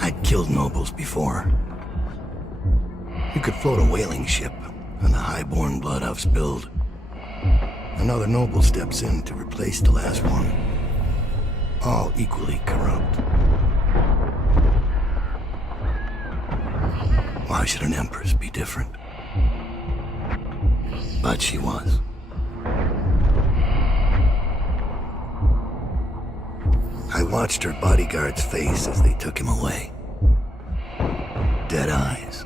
I'd killed nobles before. You could float a whaling ship, and the high-born blood I've spilled. Another noble steps in to replace the last one. All equally corrupt. Why should an empress be different? But she was. I watched her bodyguard's face as they took him away. Dead eyes.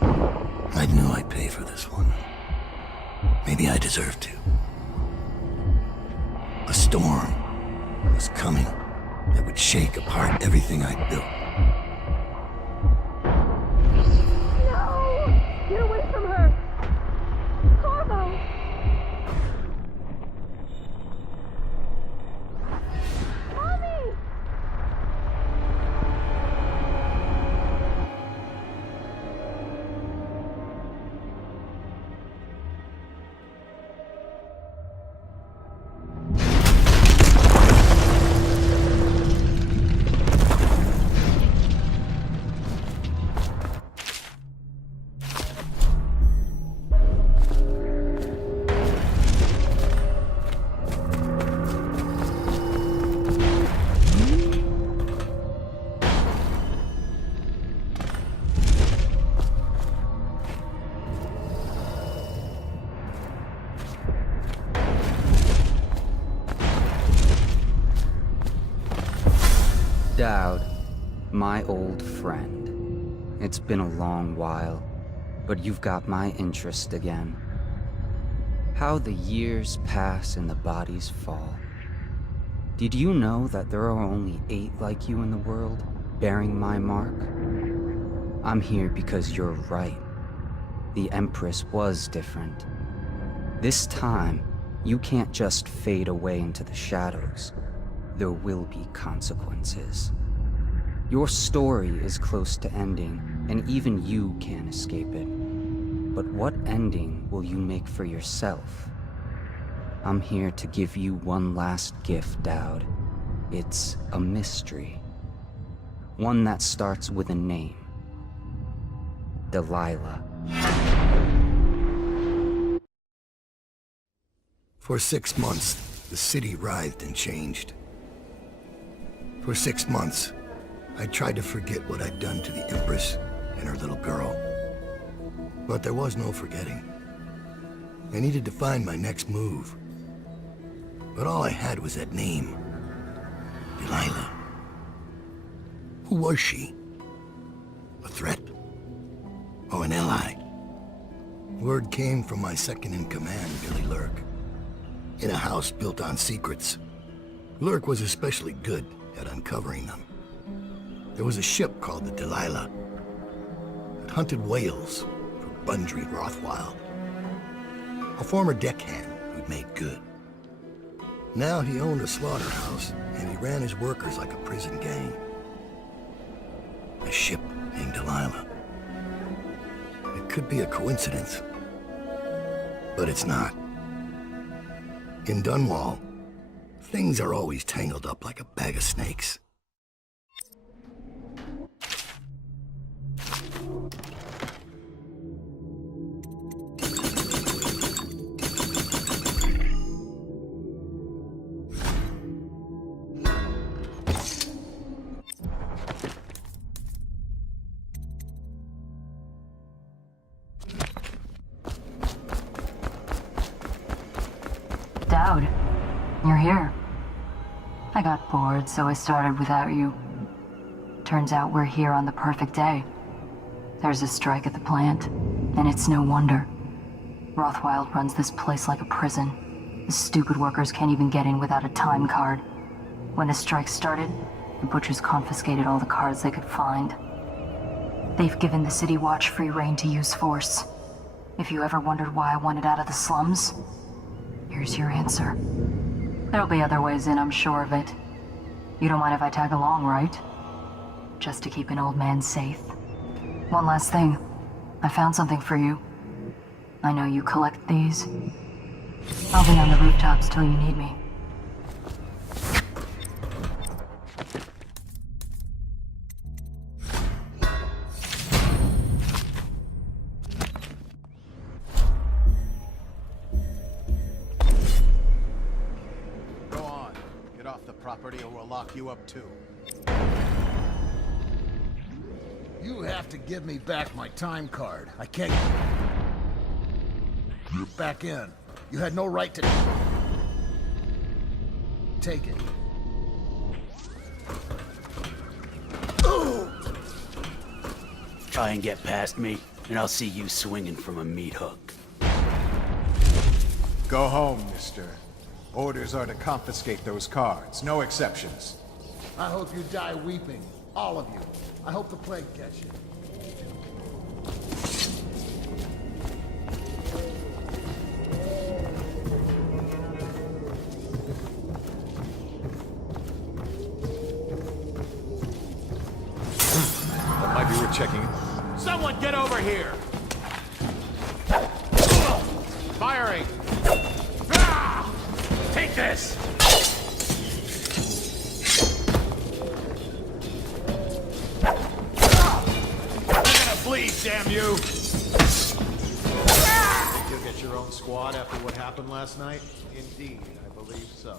I knew I'd pay for this one. Maybe I deserved to. A storm was coming that would shake apart everything I'd built. No! Get away from her! Corvo! Mommy! Dowd, my old friend. It's been a long while, but you've got my interest again. How the years pass and the bodies fall. Did you know that there are only 8 like you in the world, bearing my mark? I'm here because you're right. The Empress was different. This time, you can't just fade away into the shadows. There will be consequences. Your story is close to ending, and even you can't escape it. But what ending will you make for yourself? I'm here to give you one last gift, Dowd. It's a mystery. One that starts with a name. Delilah. For 6 months, the city writhed and changed. For 6 months, I tried to forget what I'd done to the Empress and her little girl. But there was no forgetting. I needed to find my next move. But all I had was that name. Delilah. Who was she? A threat? Or an ally? Word came from my second-in-command, Billy Lurk. In a house built on secrets, Lurk was especially good at uncovering them. There was a ship called the Delilah that hunted whales for Bundry Rothwild, a former deckhand who'd made good. Now he owned a slaughterhouse, and he ran his workers like a prison gang. A ship named Delilah. It could be a coincidence, but it's not. In Dunwall, things are always tangled up like a bag of snakes. Dowd, you're here. I got bored, so I started without you. Turns out we're here on the perfect day. There's a strike at the plant, and it's no wonder. Rothwild runs this place like a prison. The stupid workers can't even get in without a time card. When the strike started, the butchers confiscated all the cards they could find. They've given the City Watch free rein to use force. If you ever wondered why I wanted out of the slums, here's your answer. There'll be other ways in, I'm sure of it. You don't mind if I tag along, right? Just to keep an old man safe. One last thing. I found something for you. I know you collect these. I'll be on the rooftops till you need me. property or we'll lock you up too. You have to give me back my time card. I can't... Get back in. You had no right to... Take it. Try and get past me, and I'll see you swinging from a meat hook. Go home, mister. Orders are to confiscate those cards, no exceptions. I hope you die weeping. All of you. I hope the plague gets you. That might be worth checking. Someone get over here! Firing! Ah! Take this! You're gonna bleed, damn you! Think you'll get your own squad after what happened last night? Indeed, I believe so.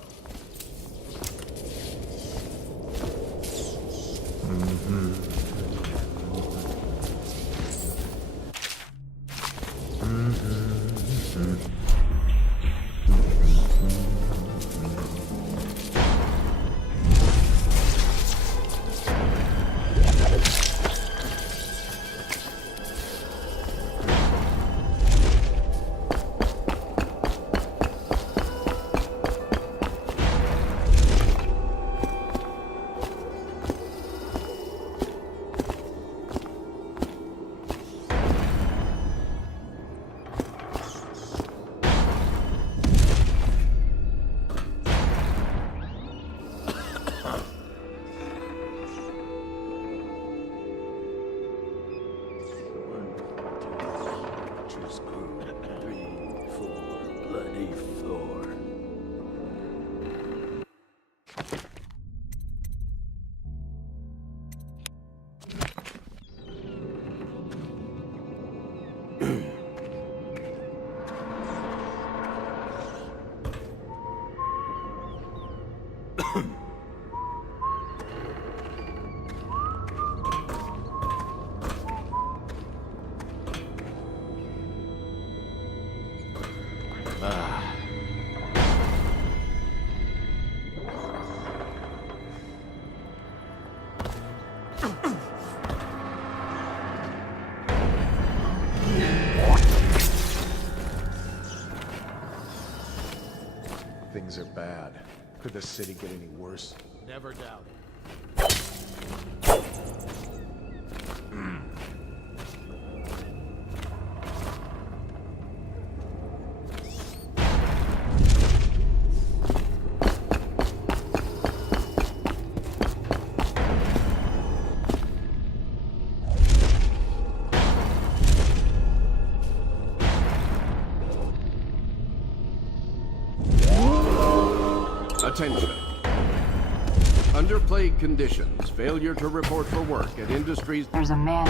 Things are bad. Could the city get any worse? Never doubt it. Attention. Under plague conditions, failure to report for work at industries There's a man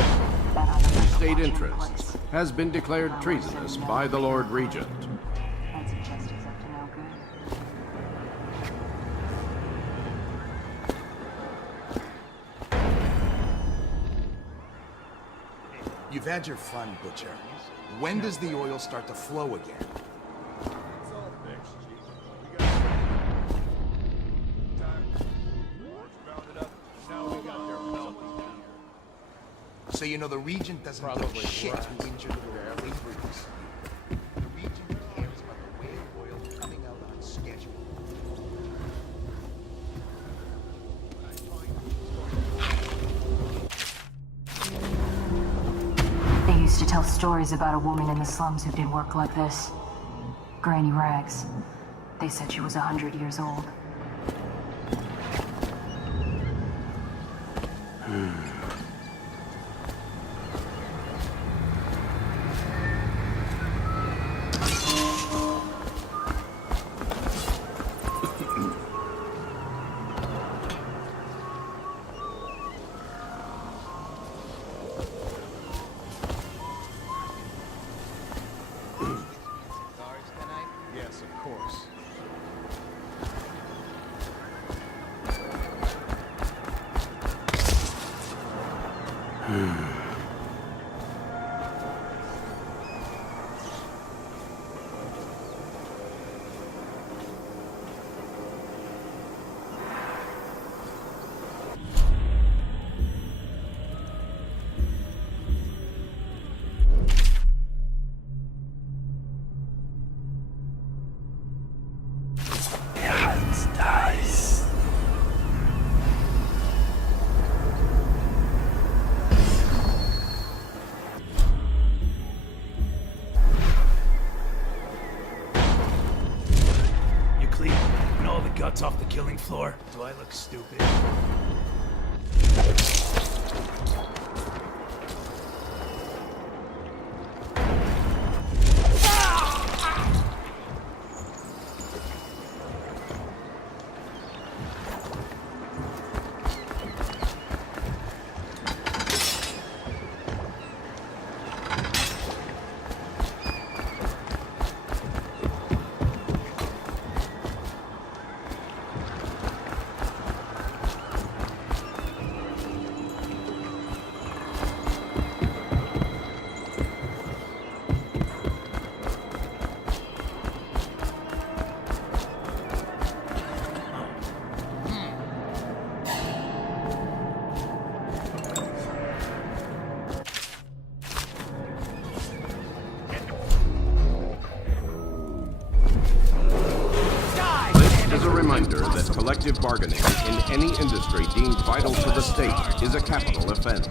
state interest has been declared treasonous by the Lord Regent. I'd suggest he's up to no good. You've had your fun, Butcher. When does the oil start to flow again? So you know the Regent doesn't give a shit who injured the laborers. The Regent cares about the whale oil coming out on schedule. They used to tell stories about a woman in the slums who did work like this. Granny Rags. They said she was 100 years old. Yes, of course. You clean and all the guts off the killing floor. Do I look stupid? Is a reminder that collective bargaining in any industry deemed vital to the state is a capital offense.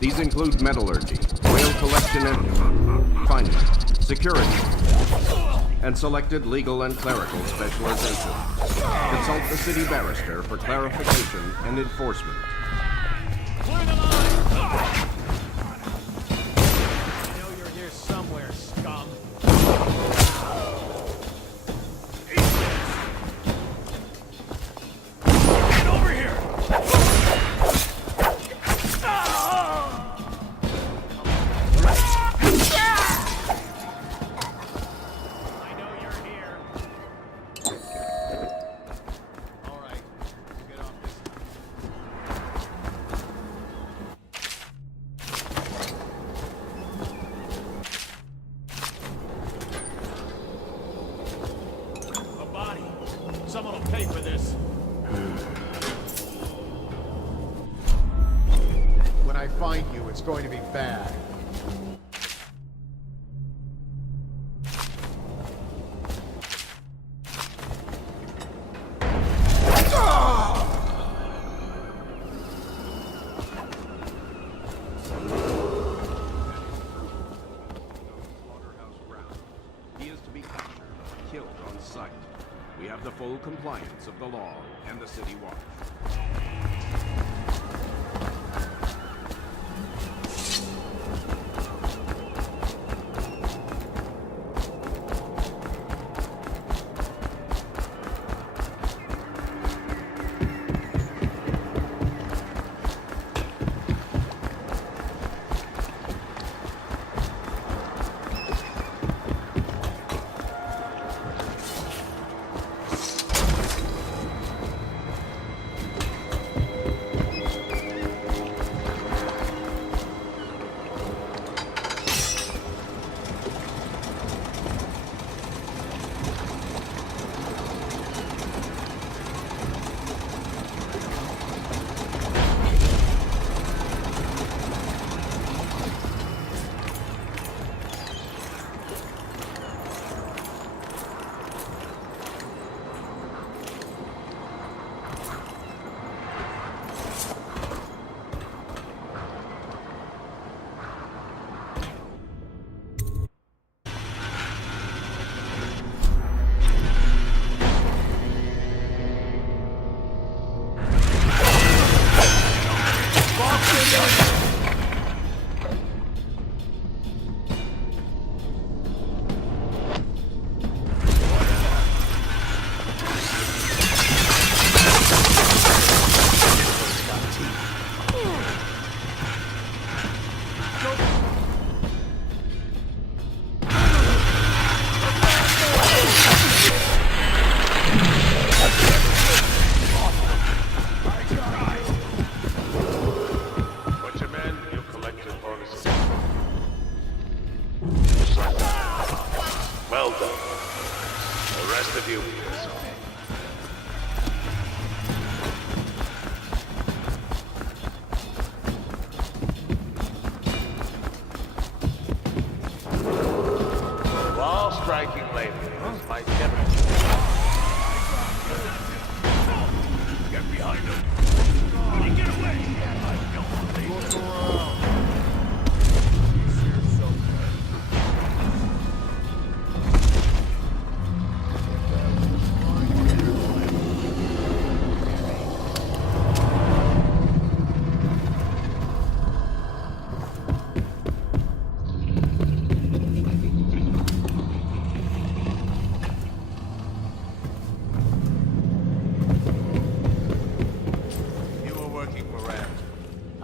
These include metallurgy, whale collection and finance, security, and selected legal and clerical specializations. Consult the city barrister for clarification and enforcement. I know you're here somewhere, scum. Get over here! I know you're here. All right, we'll get off this. A body. Someone will pay for this. When I find you, it's going to be bad. Slaughterhouse ground. He is to be captured, killed on sight. We have the full compliance of the law and the city watch.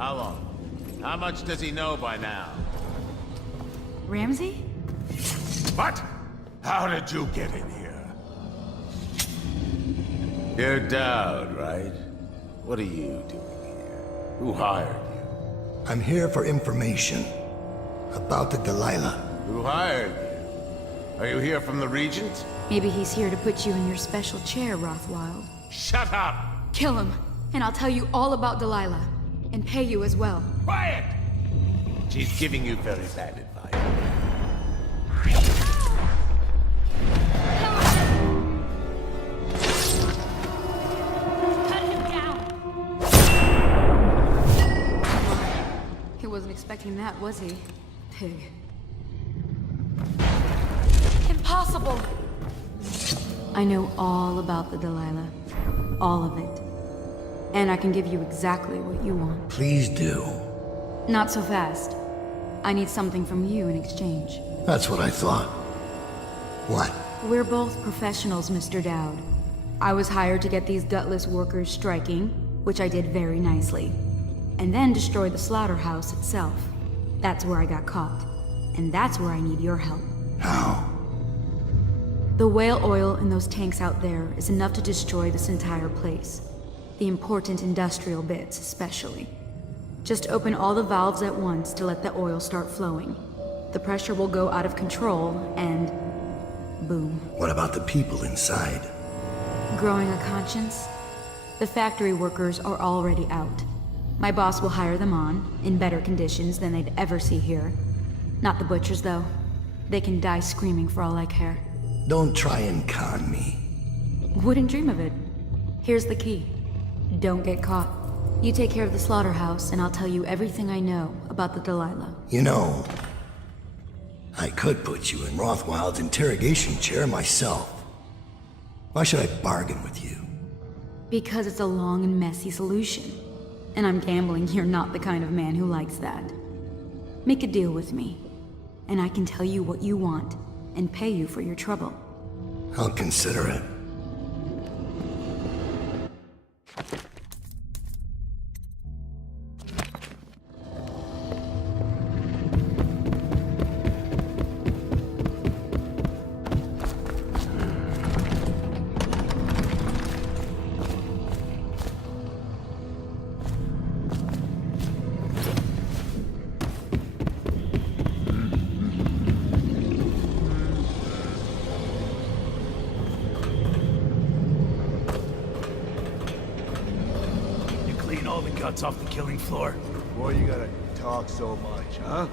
How long? How much does he know by now? Ramsey? What? How did you get in here? You're Dowd, right? What are you doing here? Who hired you? I'm here for information about the Delilah. Who hired you? Are you here from the Regent? Maybe he's here to put you in your special chair, Rothwild. Shut up! Kill him, and I'll tell you all about Delilah. And pay you as well. Quiet! She's giving you very bad advice. Cut him down! He wasn't expecting that, was he? Pig. Impossible! I know all about the Delilah. All of it. And I can give you exactly what you want. Please do. Not so fast. I need something from you in exchange. That's what I thought. What? We're both professionals, Mr. Dowd. I was hired to get these gutless workers striking, which I did very nicely. And then destroy the slaughterhouse itself. That's where I got caught. And that's where I need your help. How? The whale oil in those tanks out there is enough to destroy this entire place. The important industrial bits, especially. Just open all the valves at once to let the oil start flowing. The pressure will go out of control, and... boom. What about the people inside? Growing a conscience? The factory workers are already out. My boss will hire them on, in better conditions than they'd ever see here. Not the butchers, though. They can die screaming for all I care. Don't try and con me. Wouldn't dream of it. Here's the key. Don't get caught. You take care of the slaughterhouse, and I'll tell you everything I know about the Delilah. You know, I could put you in Rothwild's interrogation chair myself. Why should I bargain with you? Because it's a long and messy solution. And I'm gambling you're not the kind of man who likes that. Make a deal with me, and I can tell you what you want, and pay you for your trouble. I'll consider it. All the guts off the killing floor. Boy, you gotta talk so much, huh?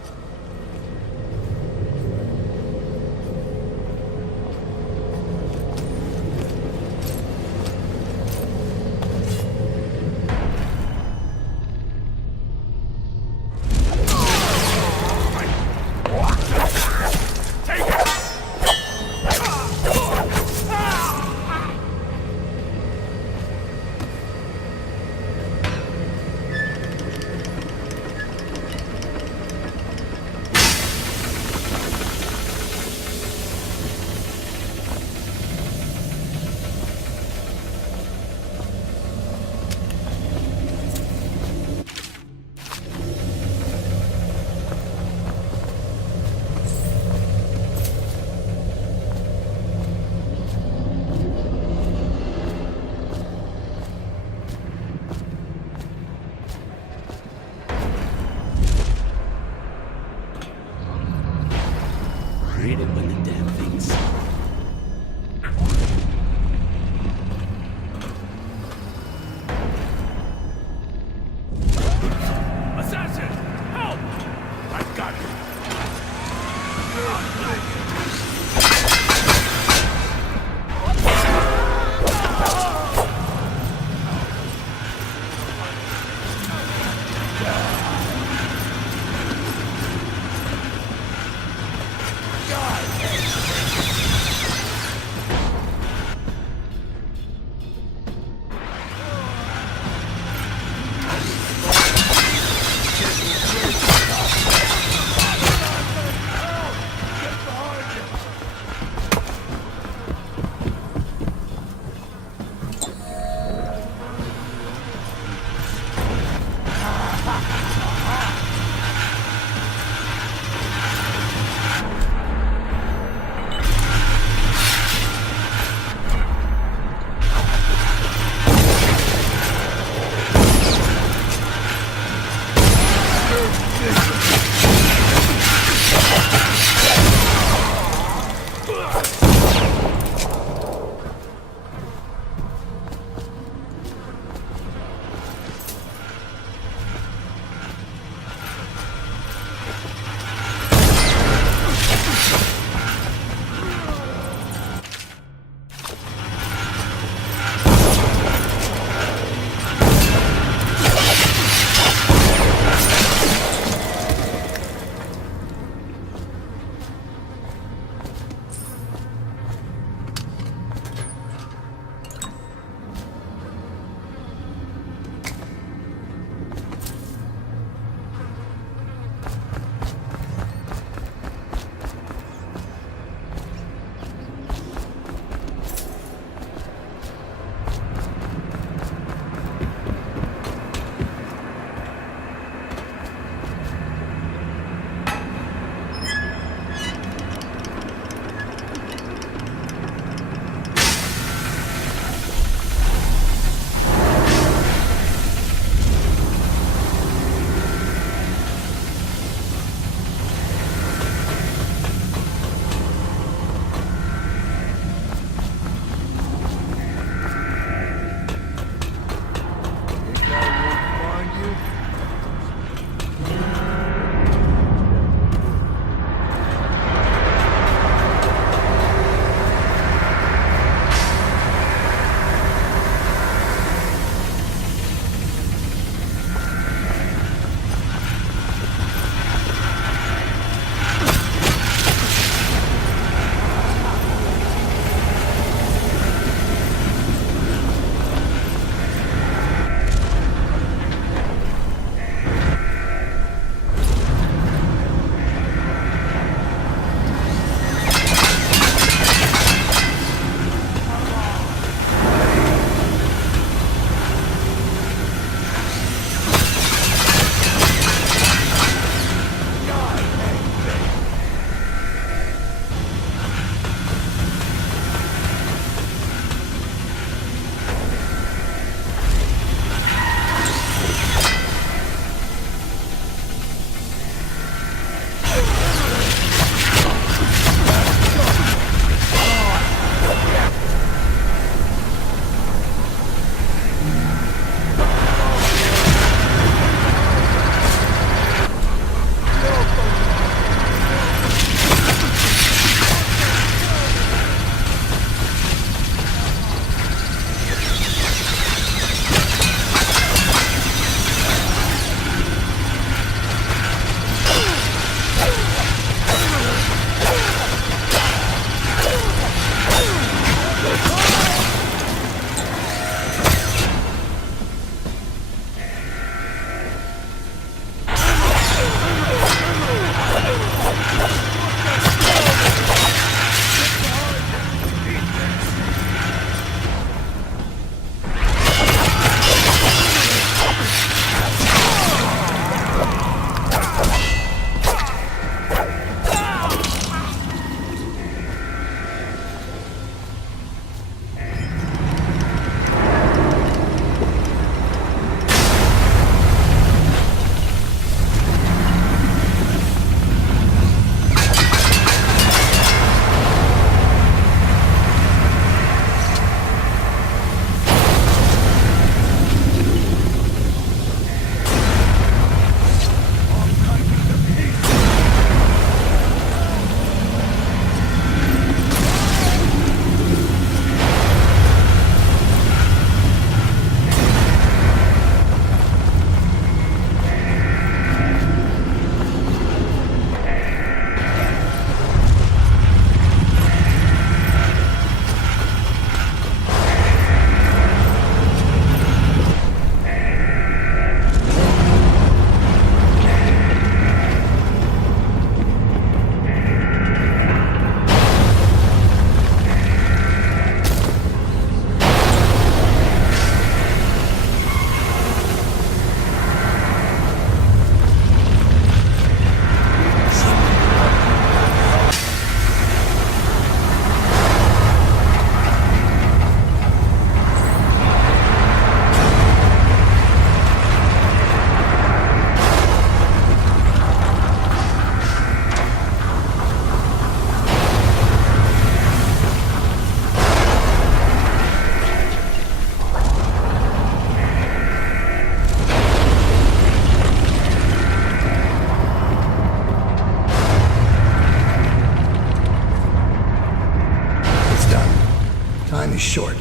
is short.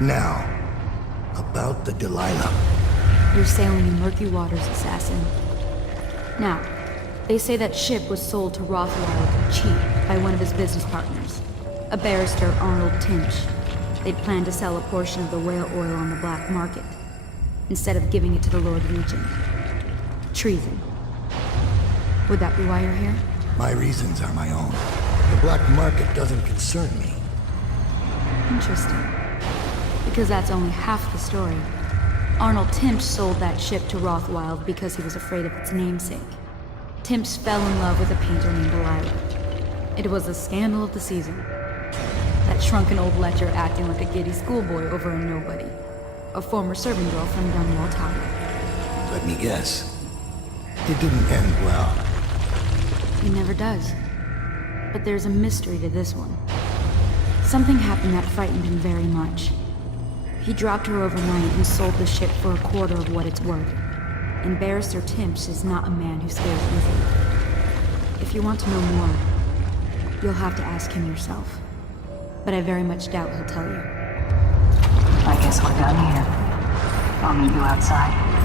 Now, about the Delilah. You're sailing in murky waters, assassin. Now, they say that ship was sold to Rothwild cheap by one of his business partners, a barrister, Arnold Tinch. They'd planned to sell a portion of the whale oil on the black market, instead of giving it to the Lord Regent. Treason. Would that be why you're here? My reasons are my own. The black market doesn't concern me. Interesting. Because that's only half the story. Arnold Timsh sold that ship to Rothwild because he was afraid of its namesake. Timsh fell in love with a painter named Delilah. It was the scandal of the season. That shrunken old lecher acting like a giddy schoolboy over a nobody. A former serving girl from Dunwall Tower. Let me guess. It didn't end well. It never does. But there's a mystery to this one. Something happened that frightened him very much. He dropped her overnight and sold the ship for a quarter of what it's worth. And Barrister Timsh is not a man who scares easily. If you want to know more, you'll have to ask him yourself. But I very much doubt he'll tell you. I guess we're done here. I'll meet you outside.